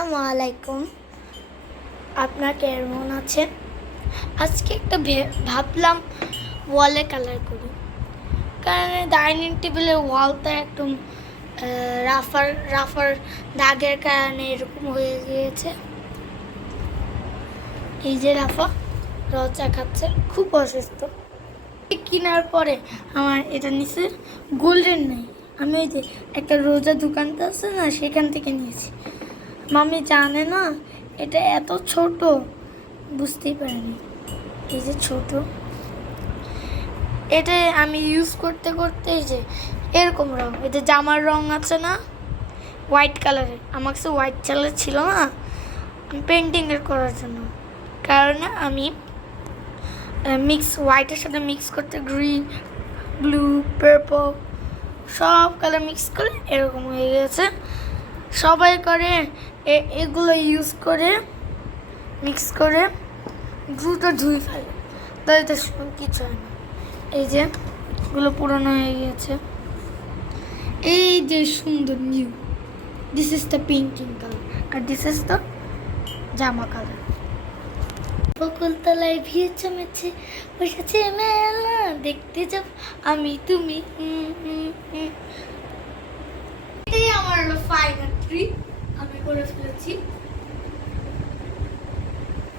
আসসালামু আলাইকুম। আপনার কেমন আছে আজকে একটা ভাবলাম ওয়ালে কালার করি। কারণ ডাইনিং টেবিলের ওয়ালটা একদম রাফার রাফার দাগের কারণে এরকম হয়ে গিয়েছে। এই যে রাফা, রচা খাচ্ছে, খুব অসুস্থ। কেনার পরে আমার এটা নিচে গোল্ডেন নেই। আমি ওই যে একটা রোজা দোকানটা আছে না, সেখান থেকে নিয়েছি। মামি জানে না, এটা এত ছোট। বুঝতেই পারিনি। এই যে ছোট। এটা আমি ইউজ করতে করতে যে এরকম রং এই যে জামার রং আছে না হোয়াইট কালারের আমার কাছে হোয়াইট কালার ছিল না পেন্টিংয়ের করার জন্য। কারণে আমি মিক্স হোয়াইটের সাথে মিক্স করতে গ্রিন ব্লু পার্পল সব কালার মিক্স করে এরকম হয়ে গেছে। সবাই করে এগুলো ইউজ করে মিক্স করে গ্লুটা ধুয়ে ফেলে। তাহলে তো সু- কিছু হয় না। এই যে, এগুলো পুরনো হয়ে গিয়েছে। এই যে সুন্দর new this is the pinking colour R this is the জামা কালার বকুলতলায় ভিড় জমেছে, বসেছে মেলা। দেখতে যাব আমি, তুমি উম, উম, উম। এটাই আমার হলো ফাইনাল ট্রিপ আমি করে ফেলেছি।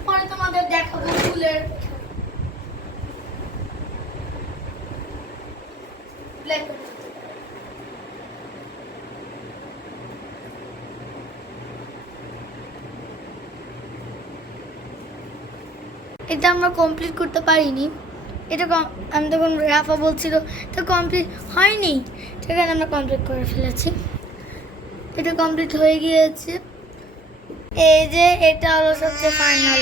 পরে তোমাদের দেখাবো ফুলের। এটা আমরা কমপ্লিট করতে পারিনি। এটা আমি তখন রাফা বলছিল তো কমপ্লিট হয়নি। সেখানে আমরা কমপ্লিট করে ফেলেছি। এটা কমপ্লিট হয়ে গিয়েছে। এই যে, এটা হলো সবচেয়ে ফাইনাল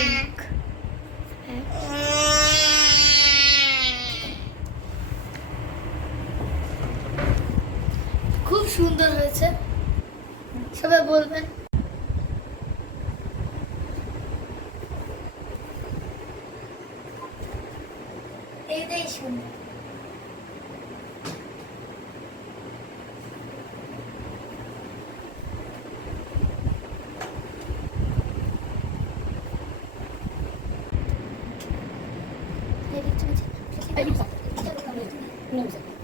খুব সুন্দর হয়েছে। সবাই বলবেন। এইটাই সুন্দর। い。